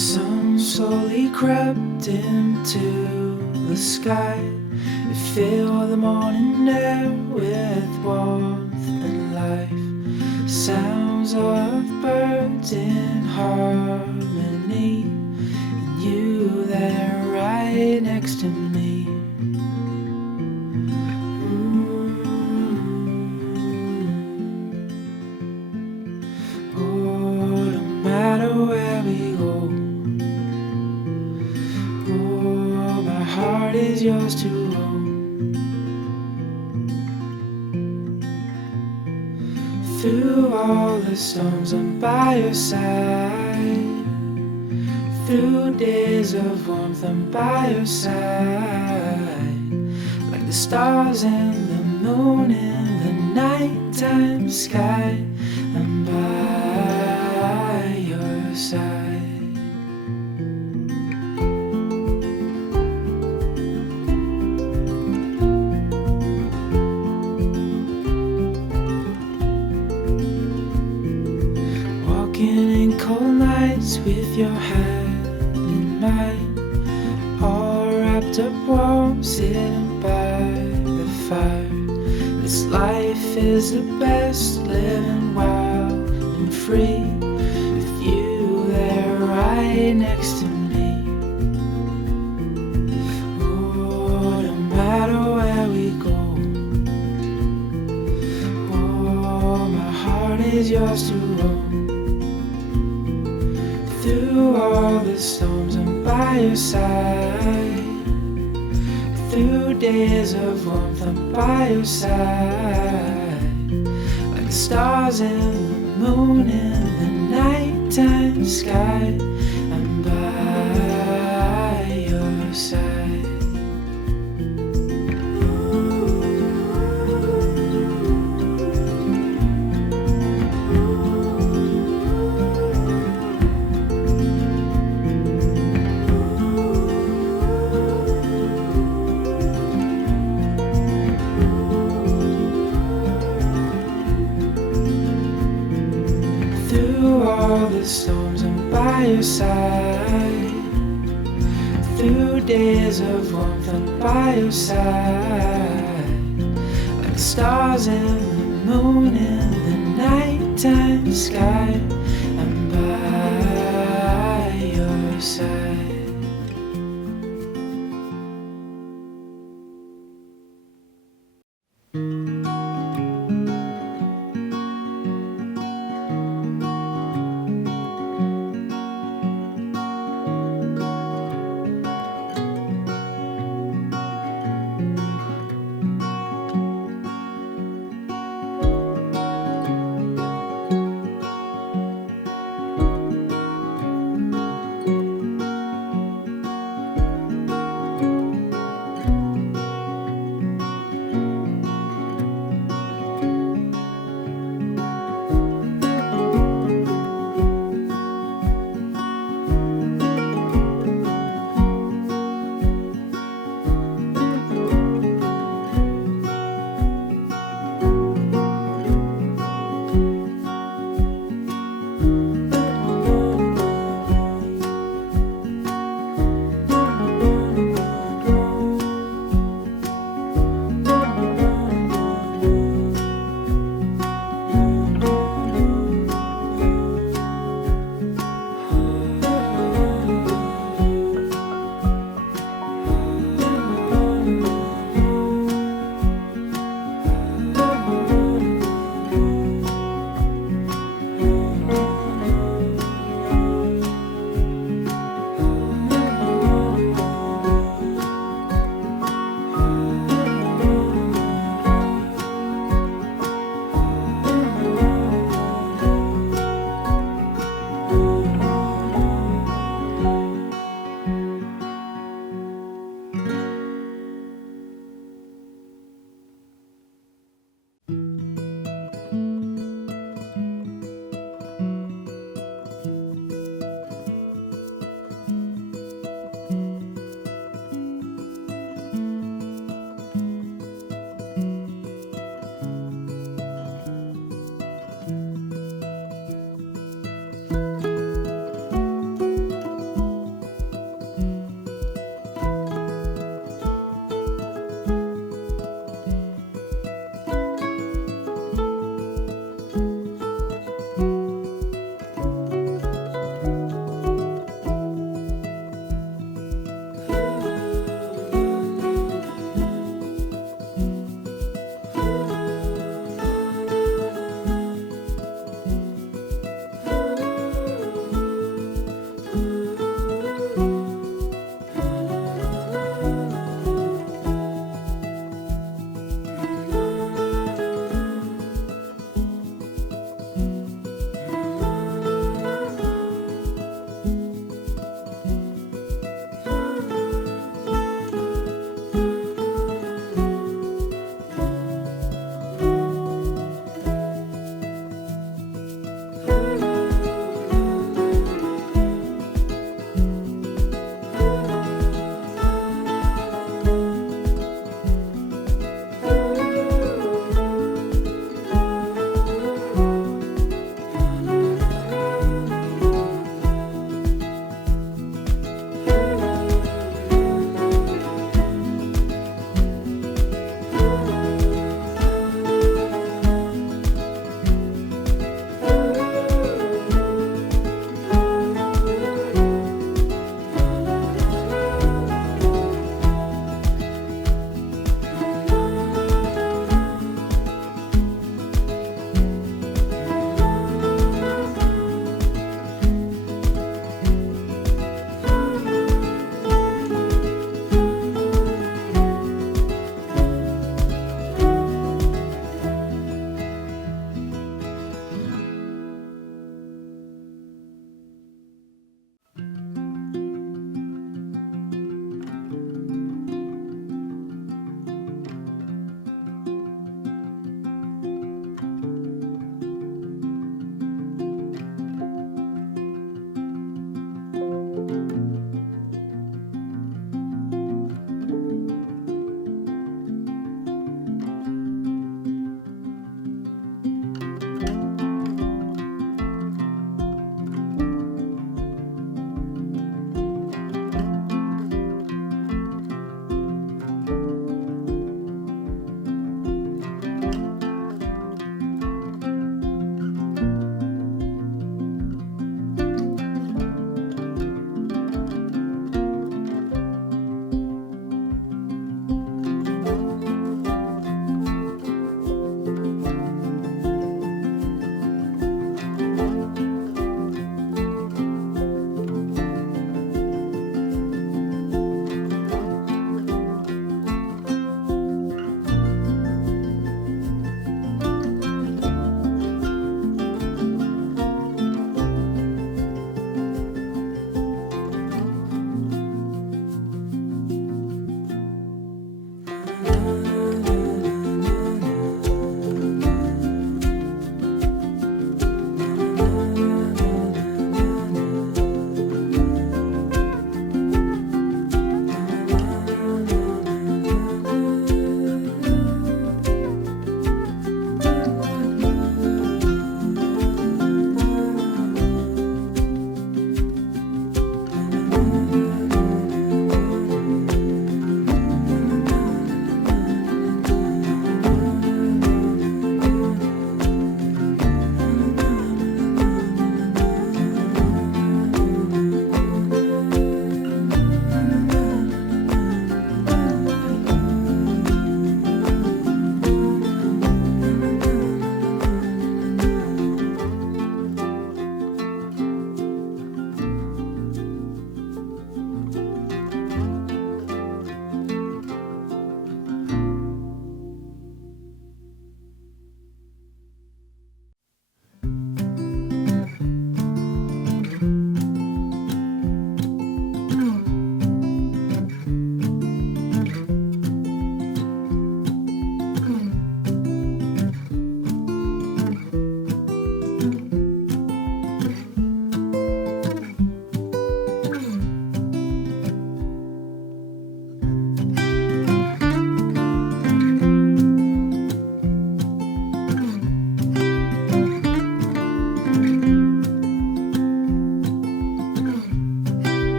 sun slowly crept into the sky. It filled the morning air with warmth and life. Sounds of birds in harmony, and you there right next to me. Oh, no matter where we go, oh, my heart is yours to hold. Through all the storms, I'm by your side. Through days of warmth, I'm by your side. Like the stars and the moon in the nighttime sky, I'm by your side. Walking in cold nights with your hand in mine, all wrapped up warm, sitting by the fire. This life is the best, living wild and free, with you there right next to me. Oh, no matter where we go, oh, my heart is yours to hold. Through all the storms, I'm by your side. Through days of warmth, I'm by your side. Like the stars and the moon in the nighttime sky, I'm by your side. Through all the storms, I'm by your side. Through days of warmth, I'm by your side. Like the stars and the moon in the nighttime sky,